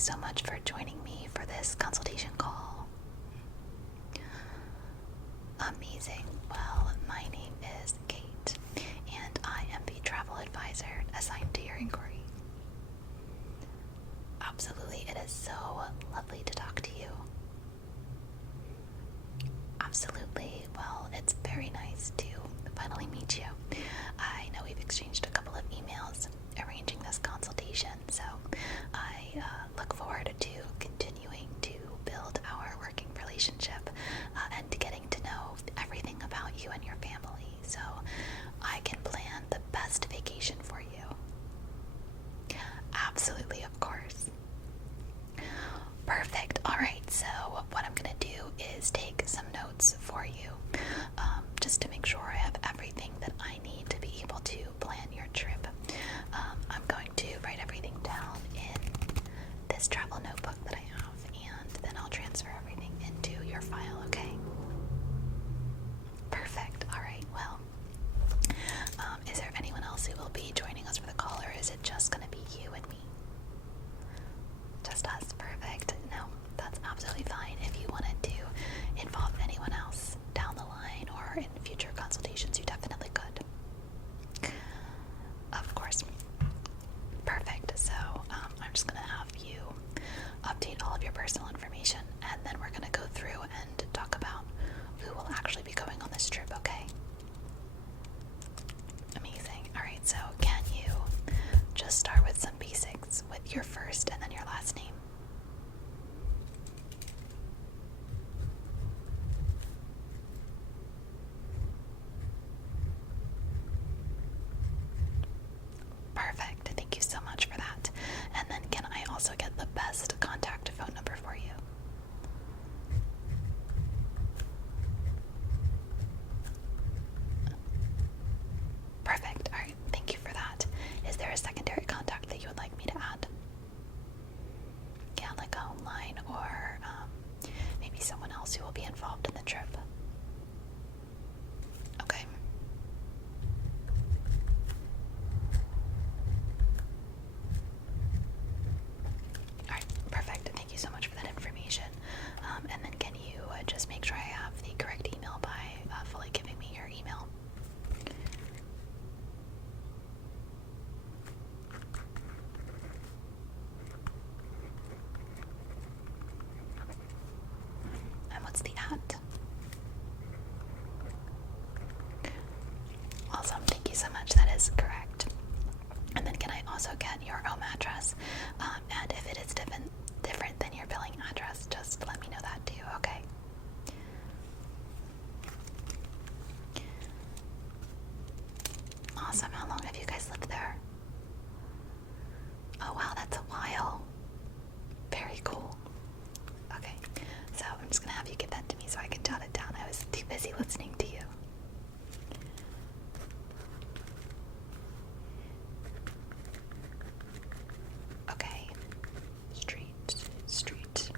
so much for joining me for this consultation call. Amazing. Well, my name is Kate, and I am the travel advisor assigned to your inquiry. Absolutely, it is so lovely to talk to you. Absolutely. Well, it's very nice to finally meet you. I know we've exchanged a couple of emails arranging this consultation, so I look forward to continuing to build our working relationship and getting to know everything about you and your family so I can plan the best vacation for you. Absolutely, of course. Perfect. Alright, so what I'm going to do is take some notes for you just to make sure I have everything that I need to be able to plan your trip. I'm going to write everything down in this travel notebook that I have, and then I'll transfer everything into your file, okay? Perfect. Alright, well, is there anyone else who will be joining us for the call, or is it just going to be you and me? Just us. Perfect. No, that's absolutely fine. If you wanted to involve anyone else down the line or in future consultations, you definitely could. Of course. Perfect. So I'm just going to have you update all of your personal information, and then we're going to go through and talk about who will actually be going on this trip, okay? Amazing. Alright, so can you just start with some basics with your first and then your last name? Perfect. Thank you so much for that. And then can I also get the best contact phone number for you? Perfect. Alright, thank you for that. Is there a secondary contact that you would like me to add? Yeah, like a home line or maybe someone else who will be involved in the trip. Okay. Alright, perfect. Thank you so much for that information. And then can you just make sure I have the correct email by fully giving me your email? And what's the at? Awesome, thank you so much. That is correct. And then can I also get your home address? And if it is different than your billing address, just let me know that too, okay? Awesome. How long have you guys lived there? Oh wow, that's a while. Very cool. Okay, so I'm just gonna have you give that to me so I can jot it down. I was too busy listening to you. Okay. Street.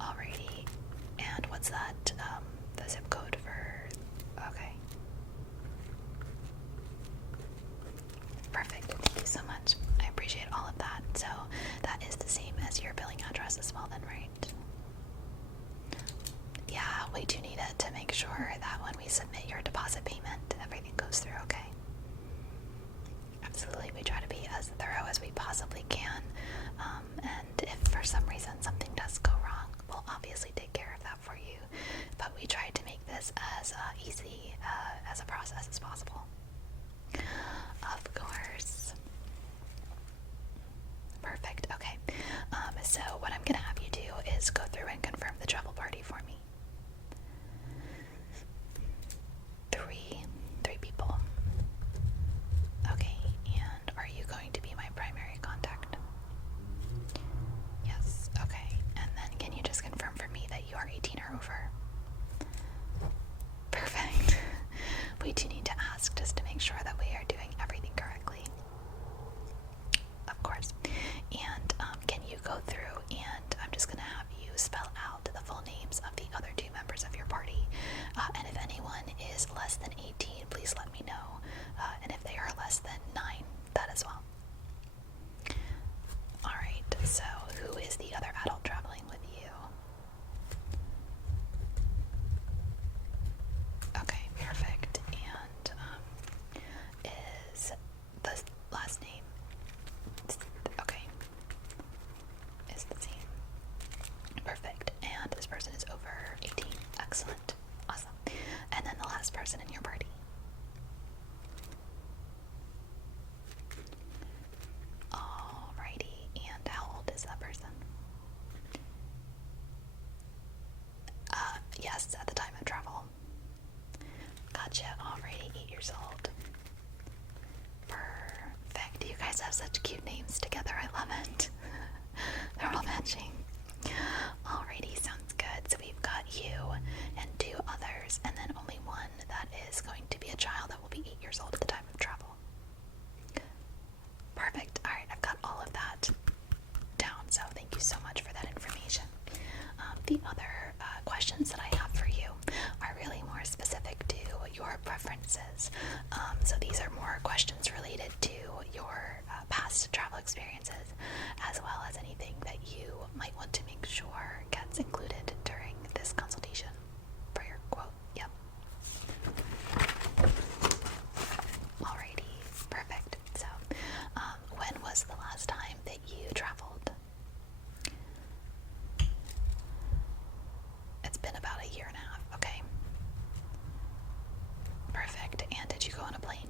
Alrighty. And what's that? The zip code for... Okay. Perfect. Thank you so much. I appreciate all of that. So that is the same as your billing address as well then, right? Yeah, we do need it to make sure that when we submit your deposit payment, everything goes through okay. Absolutely, we try to be as thorough as we possibly can. And if for some reason something does go wrong, we'll obviously take care of that for you. But we try to make this as easy as a process as possible. Of course. Perfect. Okay. So what I'm gonna have you do is go through and confirm the travel party for me. Three people. Okay. And are you going to be my primary contact? Yes. Okay. And then can you just confirm for me that you are 18 or over? Perfect. We do need to ask just to make sure that we are doing everything correctly. have such cute names together. I love it. They're all matching. Alrighty, sounds good. So we've got you and 2 others, and then only one that is going to be a child that will be 8 years old at the time of travel. Perfect. Alright, I've got all of that down, so thank you so much for that information. The other questions that I have for you are really more specific to your preferences. So these are more questions related to your past travel experiences, as well as anything that you might want to make sure gets included during this consultation for your quote. Yep. Alrighty, perfect. So, when was the last time that you traveled? It's been about a year and a half, okay. Perfect. And did you go on a plane?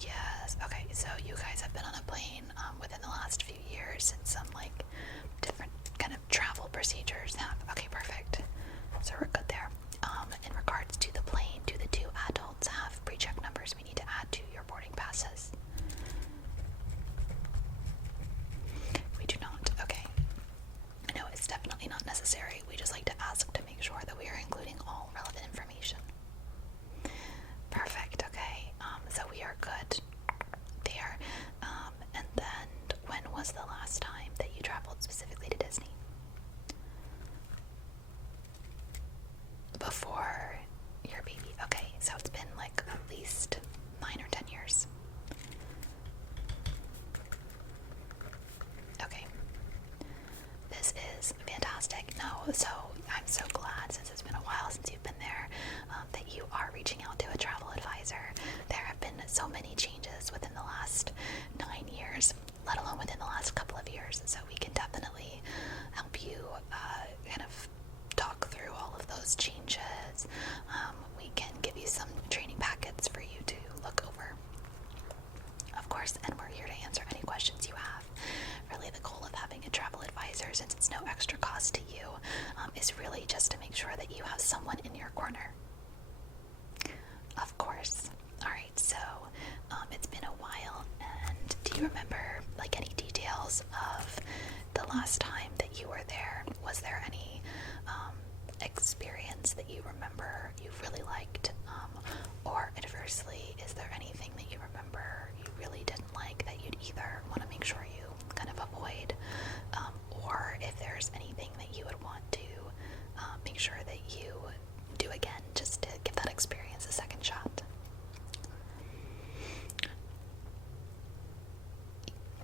Yes, okay, so you guys have been on a plane within the last few years, since some like different kind of travel procedures have. Okay, perfect. So we're good there. In regards to the plane, do the 2 adults have pre-check numbers we need to add to your boarding passes? We do not. Okay. No, it's definitely not necessary. We just like to ask to make sure that we are including all relevant information. Perfect. Okay. So we are good there. And then when was the last time that you traveled specifically to Disney? Before your baby. Okay, so it's been like at least 9 or 10 years. Okay. This is fantastic. No, so I'm so glad, since it's been a while since you've been there, that you are reaching out to a travel advisor. There have been so many changes within the last 9 years, let alone within the last couple of years, so we can definitely help you kind of talk through all of those changes. We can give you some training packets for you to look over, of course, and we're here to answer any questions you have. Really, the goal of having a travel advisor, since it's no extra cost to you, is really just to make sure that you have someone in your corner. Of course. Alright, so it's been a while, and do you remember like any details of the last time that you were there? Was there any experience that you remember you really liked? Or adversely, is there anything that you remember you really didn't like that you'd either want to make sure you kind of avoid, or if there's anything that you would want to make sure that you do again, just to give that experience a second shot?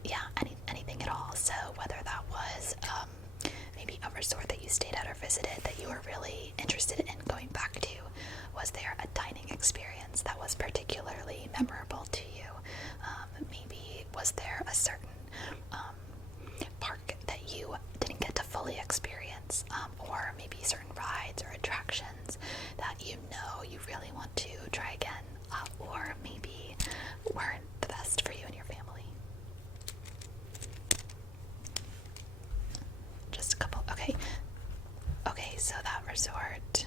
Yeah, anything at all. So whether that was maybe a resort that you stayed at or visited that you were really interested in going back to, was there a dining experience that was particularly memorable to you? Maybe was there a certain park that you didn't get to fully experience, or maybe certain rides or attractions that you really want to try again, or maybe weren't the best for you and your family? Just a couple. Okay, so that resort,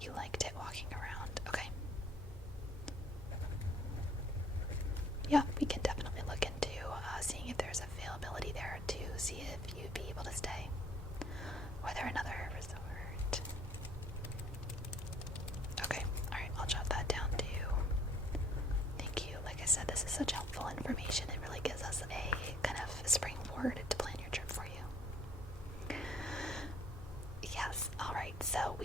you liked it walking around. Okay. Yeah, we can definitely look into seeing if there's availability there to see if you'd be able to stay. Or there another resort? Okay, alright, I'll jot that down too. Thank you. Like I said, this is such helpful information. It really gives us a kind of springboard to plan your trip for you. Yes, alright, so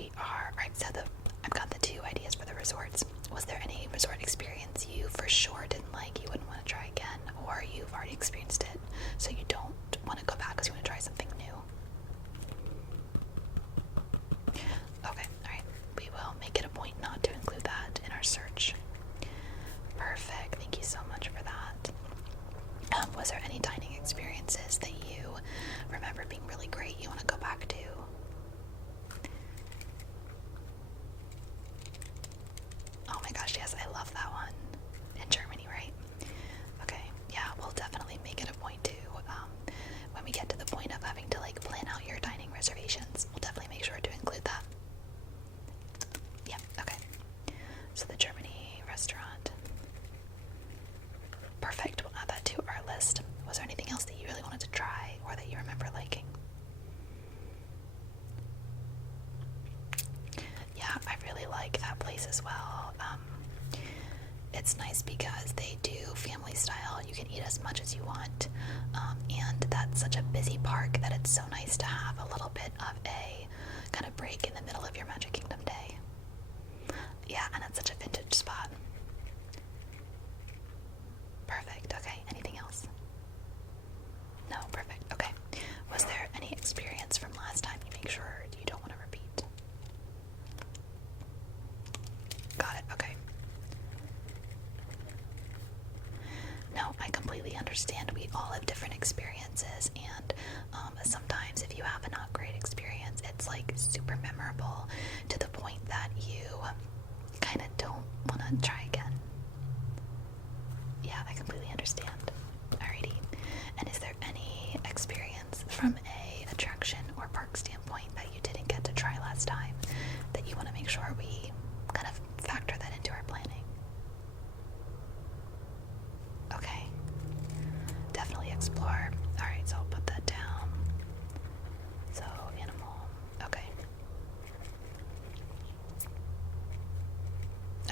I've got the 2 ideas for the resorts. Was there any resort experience you for sure didn't like, you wouldn't want to try again, or you've already experienced it, so you don't want to go back because you want to try something new? Okay, alright. We will make it a point not to include that in our search. Perfect. Thank you so much for that. Was there any dining experiences that you remember being really great you want to go back to? Oh my gosh, yes, I love that one. In Germany, right? Okay, yeah, we'll definitely make it a wanted to try or that you remember liking? Yeah, I really like that place as well. It's nice because they do family style. You can eat as much as you want, and that's such a busy park that it's so nice to have a little bit of a kind of break in the middle of your Magic Kingdom day. Yeah, and it's such a vintage spot. Perfect. Okay, anything else? No, perfect. Okay. Was there any experience from last time you make sure you don't want to repeat? Got it. Okay. No, I completely understand. We all have different experiences, and sometimes if you have a not great experience, it's like super memorable to the point that you kind of don't want to try again. Yeah, I completely understand. Alrighty. And is there any experience from a attraction or park standpoint that you didn't get to try last time that you want to make sure we kind of factor that into our planning? Okay. Definitely explore. Alright, so I'll put that down. So, animal. Okay.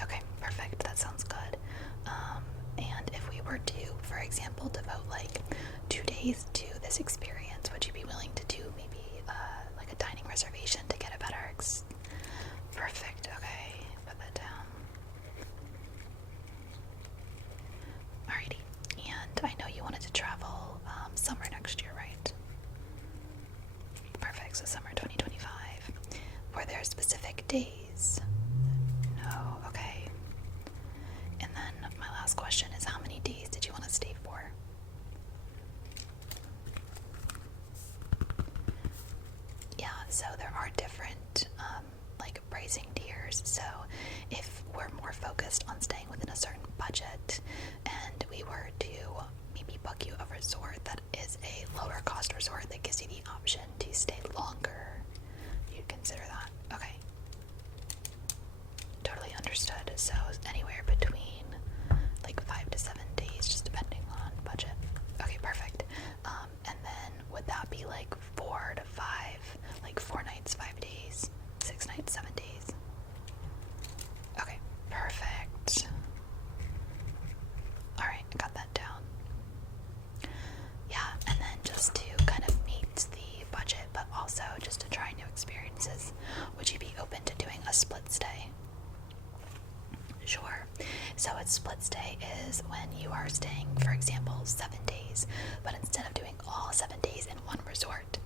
Okay, perfect. That sounds good. And if we were to, for example, devote like 2 days to this experience, would you be willing to do maybe like a dining reservation to get a better Perfect. Okay, put that down. Alrighty. And I know you wanted to travel summer next year, right? Perfect. So summer 2025. Were there specific days? No. Okay. And then my last question is, how many days did you want to stay for? Yeah, so there are different like pricing tiers. So if we're more focused on staying within a certain budget and we were to maybe book you a resort that is a lower cost resort that gives you the option to stay longer, you'd consider that. Okay. Totally understood. So anywhere between like 5 to 7 days, just depending on budget. Okay, perfect. And then would that be like 4 to 5, like 4 nights, 5 days, 6 nights, 7 days? Okay, perfect. Alright, got that down. Yeah, and then just to kind of meet the budget, but also just to try new experiences, would you be open to doing a split stay? Sure. So a split stay is when you are staying, for example, 7 days, but instead of doing all 7 days in one resort,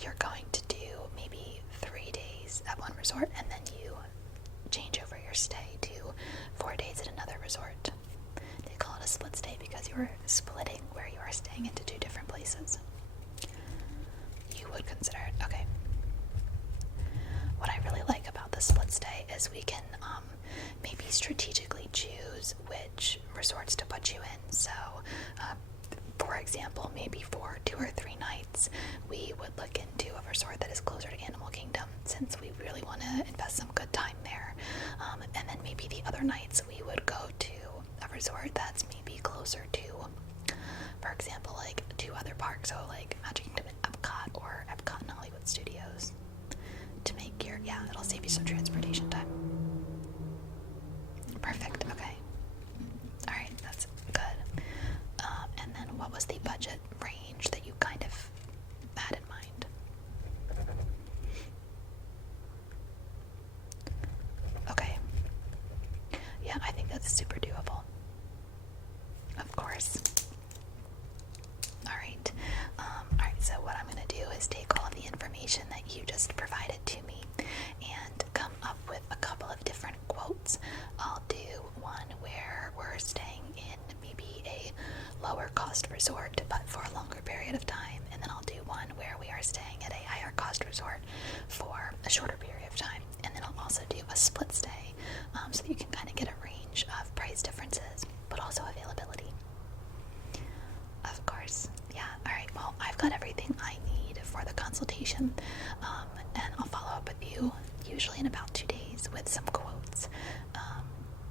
you're going to do maybe 3 days at one resort, and then you change over your stay to 4 days at another resort. They call it a split stay because you're splitting where you are staying into 2 different places. You would consider it. Okay. What I really like about the split stay is we can maybe strategically choose which resorts to put you in. So, for example, maybe for 2 or 3 nights, we would look into a resort that is closer to Animal Kingdom, since we really want to invest some good time there. And then maybe the other nights we would go to a resort that's maybe closer to, for example, like 2 other parks, so like Magic Kingdom and Epcot, or Epcot and Hollywood Studios, to make your, yeah, it'll save you some transportation time. Perfect, okay. Alright, that's good. And then what was the budget range that you kind of had in mind? Okay. Yeah, I think that's super doable. Of course. Alright. Alright, so what I'm going to do is take all of the information that you just provided to me and come up with a couple of different quotes. I'll do one where we're staying in maybe a lower cost resort but for a longer period of time, and then I'll do one where we are staying at a higher cost resort for a shorter period of time, and then I'll also do a split stay so that you can kind of get a range of price differences but also availability. Of course. Yeah, alright, well, I've got everything I need for the consultation, and I'll follow up with you usually in about 2 days with some quotes.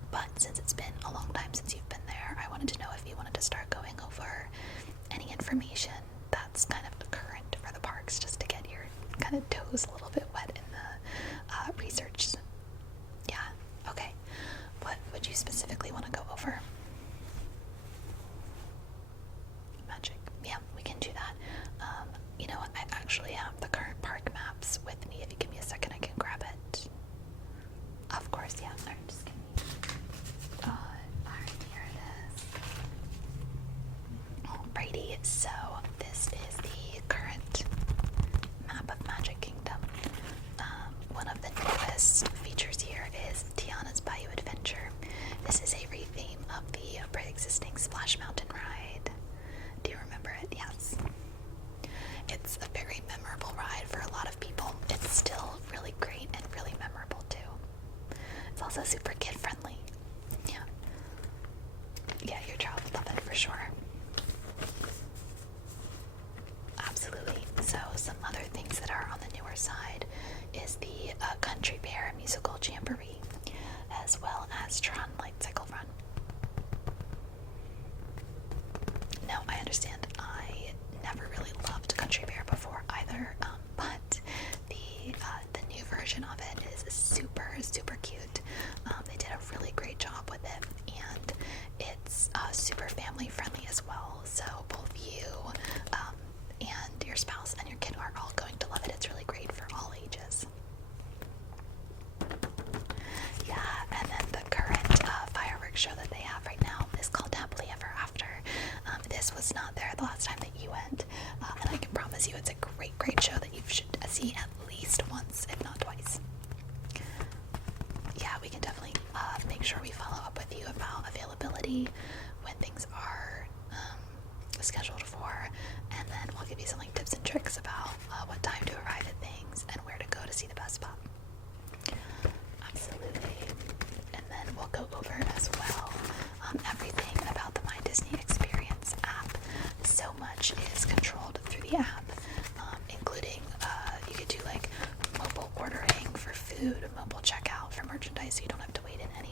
But since it's been a long time since you've been there, I wanted to know if you wanted to start going over any information that's kind of toes a little bit wet in the research. Yeah, okay. What would you specifically want to go over? Magic. Yeah, we can do that. You know what? I actually have the current park maps with me. If you give me a second, I can grab it. Of course, yeah. Alright, just give me. Alright, here it is. Alrighty, so this is the current map of Magic Kingdom. One of the newest features here is Tiana's Bayou Adventure. This is a retheme of the pre-existing Splash Mountain ride. Do you remember it? Yes. It's a very memorable ride for a lot of people. It's still really great and really memorable too. It's also super kid-friendly. Yeah. Yeah, your child would love it for sure. Absolutely. So some other things that are on the newer side is the Country Bear Musical Jamboree, as well as Tron Light Cycle Run. Now, I understand I never really loved Country Bear before either, but the new version of it is super, super cute. They did a really great job with it, and it's super family friendly as well. So both you and your spouse and your kid are all going to love it. It's really great for all ages. Yeah, and then the current fireworks show that they have right now is called Happily Ever After. This was not there the last time that you went, and I can promise you it's a great, great show that you should see at least once, if not twice. Yeah, we can definitely make sure we follow up with you about availability, when things are scheduled for, and then we'll give you some tips and tricks about what time to arrive at things and where to go to see the best spot. Absolutely. And then we'll go over as well everything about the My Disney Experience app. So much is controlled through the app, including you could do mobile ordering for food, mobile checkout for merchandise, so you don't have to wait in any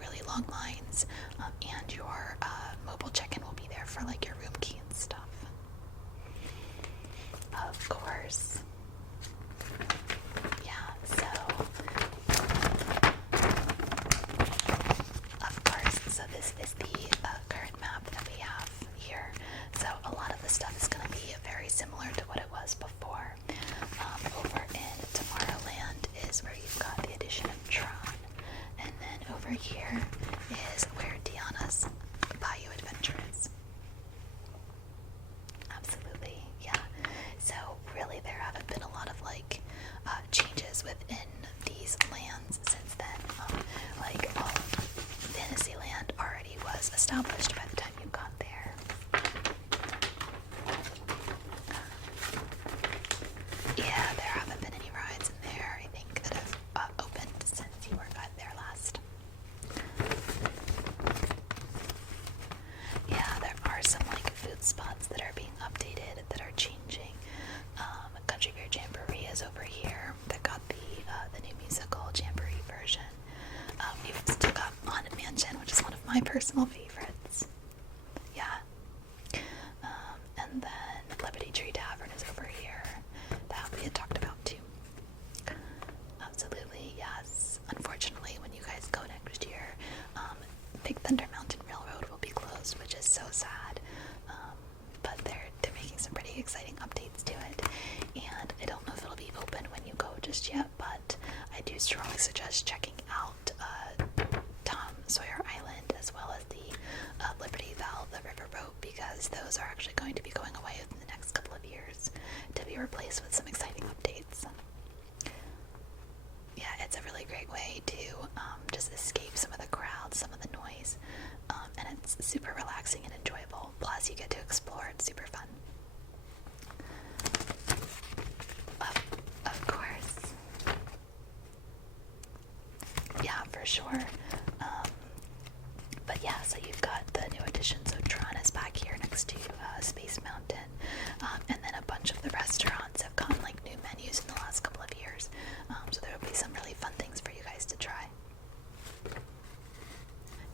really long lines, and your mobile check-in will be there for your room key and stuff. Of course. Yeah, so of course, so this is the current map that we have here. So a lot of the stuff is going to be very similar to what it was before. Over in Tomorrowland is where you've got the addition of Tron, and then over here is where Tiana's Bayou Adventure is. Absolutely, yeah. So really there haven't been a lot of changes within these lands since then. Fantasyland already was established by the time you got there. Yeah, there haven't been any rides in there, I think, that have opened since you were there last. Yeah, there are some food spots that are being updated, that are changing. Country Bear Jamboree is over here. They got the new musical Jamboree version. We've still got Haunted Mansion, which is one of my personal favorites. Yeah. And then Levity Tree Tavern is over here. That we had talked about too. Absolutely, yes. Unfortunately, when you guys go next year, Big Thunder Mountain Railroad will be closed, which is so sad. But they're making some pretty exciting updates to it, and I don't know if it'll be open when you go just yet, but I do strongly suggest checking out Tom Sawyer Island, as well as the Liberty Valve, the riverboat, because those are actually going to be going away within the next couple of years to be replaced with some exciting updates. Yeah, it's a really great way to just escape some of the crowd, some of the noise, and it's super relaxing and enjoyable. Plus, you get to explore. It's super fun. Of course. Yeah, for sure. But yeah, so you've got the new addition. So Tron is back here next to Space Mountain, and then a bunch of the restaurants have gotten new menus in the last couple of years. So there will be some really fun things for you guys to try.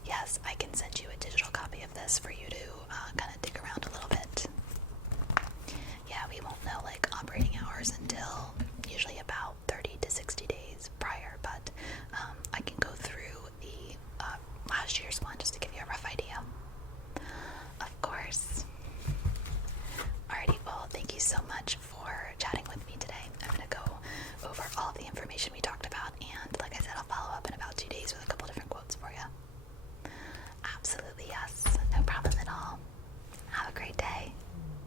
Yes, I can send you a digital copy of this for you to